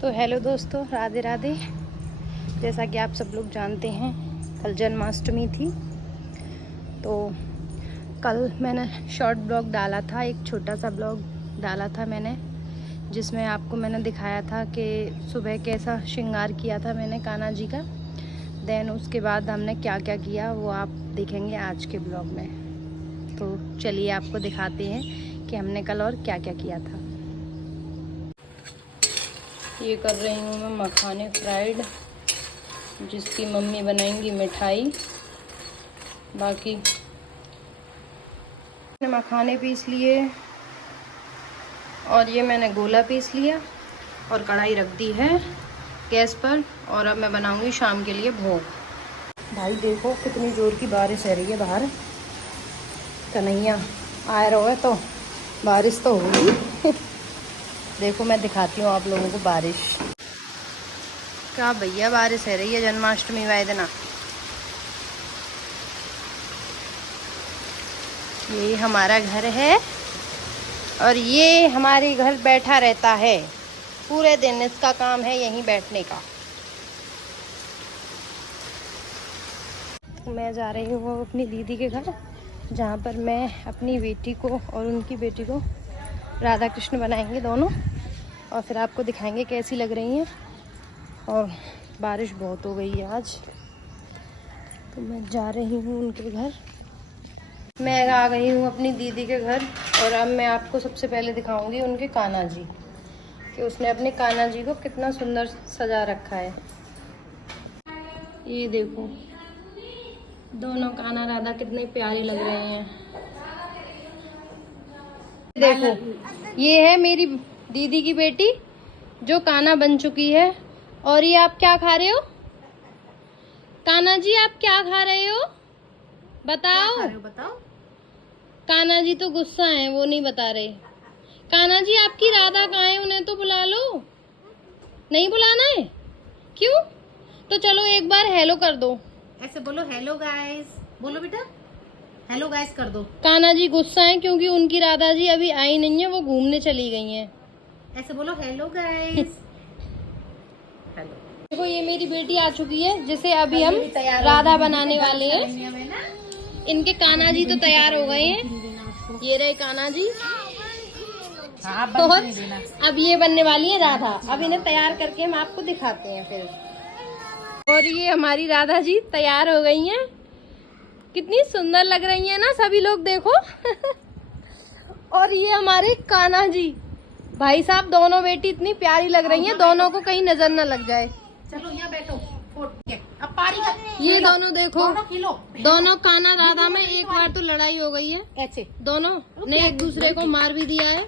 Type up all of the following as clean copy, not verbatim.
तो हेलो दोस्तों, राधे राधे। जैसा कि आप सब लोग जानते हैं, कल जन्माष्टमी थी। तो कल मैंने शॉर्ट ब्लॉग डाला था, एक छोटा सा ब्लॉग डाला था मैंने, जिसमें आपको मैंने दिखाया था कि सुबह कैसा श्रृंगार किया था मैंने कान्हा जी का। देन उसके बाद हमने क्या क्या किया वो आप देखेंगे आज के ब्लॉग में। तो चलिए आपको दिखाते हैं कि हमने कल और क्या क्या किया था। ये कर रही हूँ मैं मखाने फ्राइड, जिसकी मम्मी बनाएंगी मिठाई। बाकी मैंने मखाने पीस लिए और ये मैंने गोला पीस लिया और कढ़ाई रख दी है गैस पर। और अब मैं बनाऊंगी शाम के लिए भोग। भाई देखो कितनी ज़ोर की बारिश हो रही है बाहर। कन्हैया आए रहो है तो बारिश तो होगी। देखो मैं दिखाती हूँ आप लोगों को बारिश। क्या भैया बारिश हो रही है जन्माष्टमी वाले दिन। ये हमारा घर है और ये हमारे घर बैठा रहता है पूरे दिन। इसका काम है यहीं बैठने का। मैं जा रही हूँ अपनी दीदी के घर, जहाँ पर मैं अपनी बेटी को और उनकी बेटी को राधा कृष्ण बनाएंगे दोनों, और फिर आपको दिखाएंगे कैसी लग रही हैं। और बारिश बहुत हो गई है आज, तो मैं जा रही हूँ उनके घर। मैं आ गई हूँ अपनी दीदी के घर और अब मैं आपको सबसे पहले दिखाऊंगी उनके कान्हा जी, कि उसने अपने कान्हा जी को कितना सुंदर सजा रखा है। ये देखो दोनों कान्हा राधा कितने प्यारी लग रहे हैं। देखो ये है मेरी दीदी की बेटी जो कान्हा बन चुकी है। और ये आप क्या खा रहे हो कान्हा जी? आप क्या खा रहे हो बताओ? बताओ। कान्हा जी तो गुस्सा है, वो नहीं बता रहे। कान्हा जी आपकी राधा कहाँ है? उन्हें तो बुला लो। नहीं बुलाना है? क्यों? तो चलो एक बार हेलो कर दो। ऐसे बोलो हेलो गाइस, बोलो बेटा हेलो गाइस कर दो। कान्हा जी गुस्सा है क्योंकि उनकी राधा जी अभी आई नहीं है, वो घूमने चली गई हैं। ऐसे बोलो हेलो गाइस। हेलो। देखो ये मेरी बेटी आ चुकी है, जिसे अभी हम राधा बनाने वाले हैं। इनके कान्हा जी तो तैयार हो गए हैं। ये रहे कान्हा जी। और अब ये बनने वाली है राधा। अब इन्हें तैयार करके हम आपको दिखाते हैं फिर। और ये हमारी राधा जी तैयार हो गई हैं। कितनी सुंदर लग रही है ना सभी लोग, देखो। और ये हमारे कान्हा जी। भाई साहब दोनों बेटी इतनी प्यारी लग रही हैं, दोनों को कहीं नजर न लग जाए। चलो यहाँ बैठो। अब पारी का ये दोनों देखो, दोनों कान्हा राधा में एक पारी। बार तो लड़ाई हो गई है। ऐसे दोनों ने एक दूसरे को मार भी दिया है।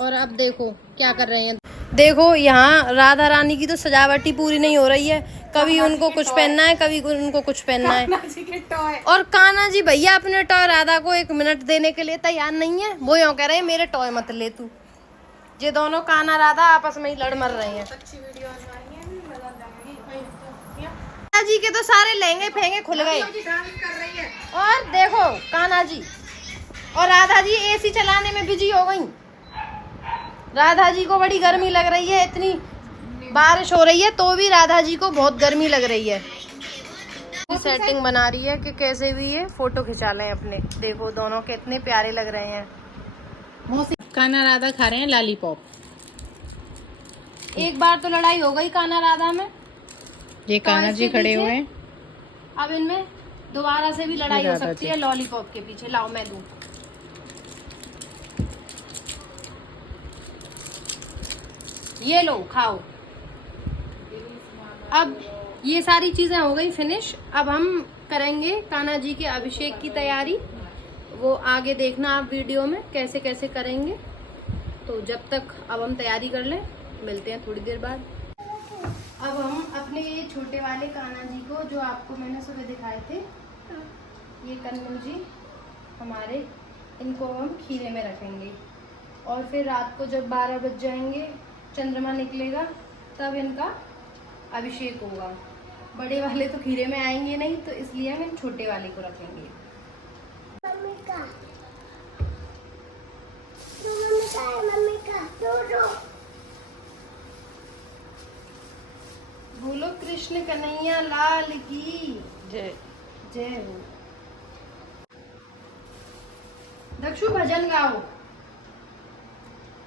और अब देखो क्या कर रहे हैं। देखो यहाँ राधा रानी की तो सजावट ही पूरी नहीं हो रही है। कभी उनको कुछ पहनना है, कभी उनको कुछ पहनना है। और कान्हा जी भैया अपने टॉय राधा को 1 मिनट देने के लिए तैयार नहीं है। वो यूँ कह रहे हैं मेरे टॉय मत ले तू। ये दोनों कान्हा राधा आपस में ही लड़ मर रहे हैं। कान्हा जी के तो सारे लहंगे फेंगे खुल गए। और देखो कान्हा जी और राधा जी एसी चलाने में बिजी हो गई। राधा जी को बड़ी गर्मी लग रही है, इतनी बारिश हो रही है तो भी राधा जी को बहुत गर्मी लग रही है। सेटिंग बना रही है कि कैसे भी ये फोटो खिंचा लें अपने। देखो दोनों कितने प्यारे लग रहे हैं। कान्हा राधा खा रहे हैं लॉलीपॉप। एक बार तो लड़ाई हो गई कान्हा राधा में। ये कान्हा जी खड़े हुए हैं। अब इनमें दोबारा से भी लड़ाई हो सकती है लॉलीपॉप के पीछे। लाओ मैं दूं। ये लो खाओ। अब ये सारी चीजें हो गई फिनिश। अब हम करेंगे कान्हा जी के अभिषेक की तैयारी। वो आगे देखना आप वीडियो में कैसे कैसे करेंगे। तो जब तक अब हम तैयारी कर लें, मिलते हैं थोड़ी देर बाद। अब हम अपने ये छोटे वाले कान्हा जी को, जो आपको मैंने सुबह दिखाए थे, ये कन्नू जी हमारे, इनको हम खीरे में रखेंगे। और फिर रात को जब 12 बज जाएंगे, चंद्रमा निकलेगा, तब इनका अभिषेक होगा। बड़े वाले तो खीरे में आएंगे नहीं, तो इसलिए हम इन छोटे वाले को रखेंगे। मम्मी का बोलो कृष्ण कन्हैया लाल की जय। जय हो। दक्षु भजन गाओ।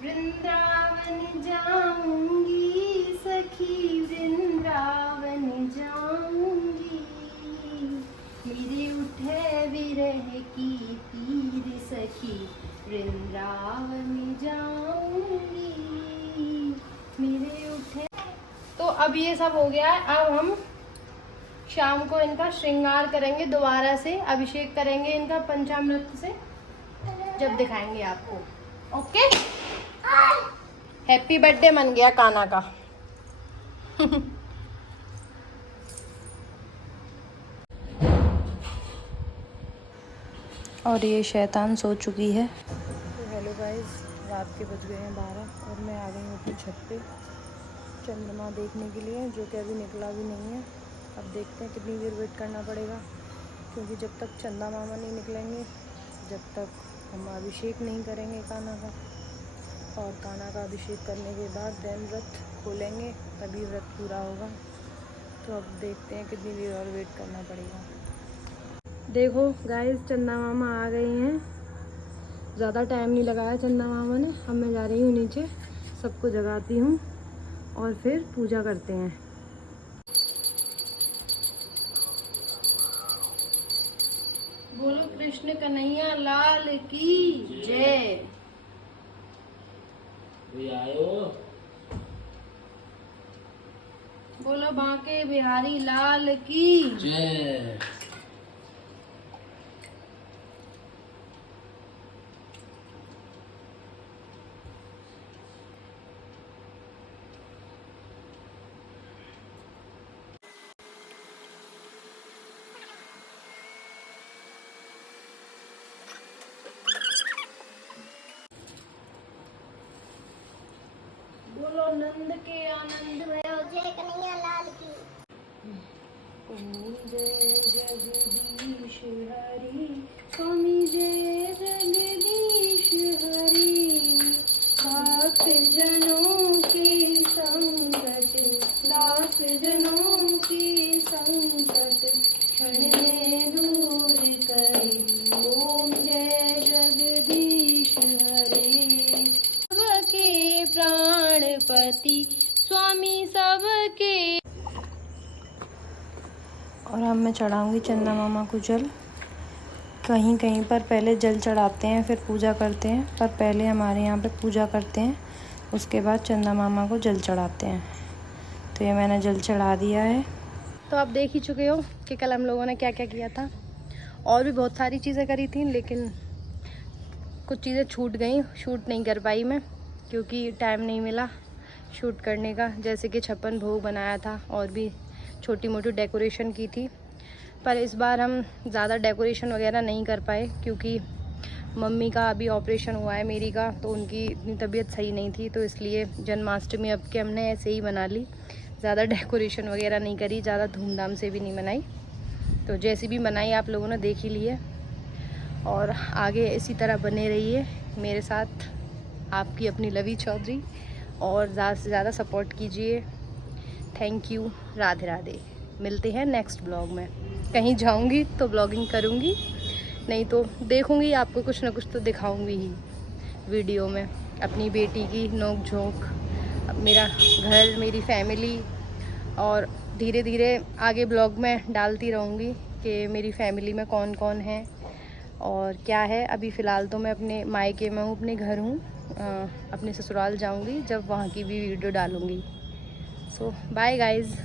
वृंदावन जाऊंगी सखी वृंदावन जाऊंगी, मेरे उठे विरह की पीर सखी वृंदावन जाऊंगी, मेरे उठे। तो अब ये सब हो गया है। अब हम शाम को इनका श्रृंगार करेंगे, दोबारा से अभिषेक करेंगे इनका पंचामृत से, जब दिखाएंगे आपको। ओके। हैप्पी बर्थडे मन गया काना का। और ये शैतान सो चुकी है। तो हेलो गाइस, रात के बज गए हैं 12 और मैं आ गई हूँ अपनी छत पे चंद्रमा देखने के लिए, जो कि अभी निकला भी नहीं है। अब देखते हैं कितनी देर वेट करना पड़ेगा, क्योंकि जब तक चंदा मामा नहीं निकलेंगे, जब तक हम अभिषेक नहीं करेंगे काना का, और काना का अभिषेक करने के बाद देन व्रत खोलेंगे, तभी व्रत पूरा होगा। तो अब देखते हैं कितनी देर और वेट करना पड़ेगा। देखो गाइस, चंदा मामा आ गए हैं। ज़्यादा टाइम नहीं लगाया चंदा मामा ने। अब मैं जा रही हूँ नीचे, सबको जगाती हूँ और फिर पूजा करते हैं। बोलो कृष्ण कन्हैया लाल की जय। बोलो बांके बिहारी लाल की जय। बोलो नंद के आनंद में जय कन्हैया लाल की। जय जगदीश हरि, स्वामी जय जगदीश हरि। लाख जनों के संकट, लाख जनों के संकट क्षण में दूर करे। ओम जय जगदीश हरि। सबके प्राणपति स्वामी सबके। और अब मैं चढ़ाऊँगी चंदा मामा को जल। कहीं कहीं पर पहले जल चढ़ाते हैं फिर पूजा करते हैं, पर पहले हमारे यहाँ पे पूजा करते हैं, उसके बाद चंदा मामा को जल चढ़ाते हैं। तो ये मैंने जल चढ़ा दिया है। तो आप देख ही चुके हो कि कल हम लोगों ने क्या क्या किया था। और भी बहुत सारी चीज़ें करी थी, लेकिन कुछ चीज़ें छूट गई, शूट नहीं कर पाई मैं, क्योंकि टाइम नहीं मिला शूट करने का। जैसे कि 56 भोग बनाया था और भी छोटी मोटी डेकोरेशन की थी, पर इस बार हम ज़्यादा डेकोरेशन वगैरह नहीं कर पाए, क्योंकि मम्मी का अभी ऑपरेशन हुआ है मेरी का, तो उनकी इतनी तबीयत सही नहीं थी, तो इसलिए जन्माष्टमी अब के हमने ऐसे ही बना ली। ज़्यादा डेकोरेशन वगैरह नहीं करी, ज़्यादा धूमधाम से भी नहीं मनाई। तो जैसी भी मनाई आप लोगों ने देख ही ली है, और आगे इसी तरह बने रहिए मेरे साथ, आपकी अपनी लवी चौधरी, और ज़्यादा से ज़्यादा सपोर्ट कीजिए। Thank you. राधे राधे। मिलते हैं नेक्स्ट ब्लॉग में। कहीं जाऊंगी तो ब्लॉगिंग करूंगी, नहीं तो देखूंगी आपको कुछ ना कुछ तो दिखाऊंगी ही वीडियो में, अपनी बेटी की नोक झोंक, मेरा घर, मेरी फैमिली, और धीरे धीरे आगे ब्लॉग में डालती रहूंगी कि मेरी फैमिली में कौन कौन है और क्या है। अभी फ़िलहाल तो मैं अपने मायके में हूँ, अपने घर हूँ, अपने ससुराल जाऊंगी जब वहाँ की भी वीडियो डालूंगी। सो बाय गाइज़।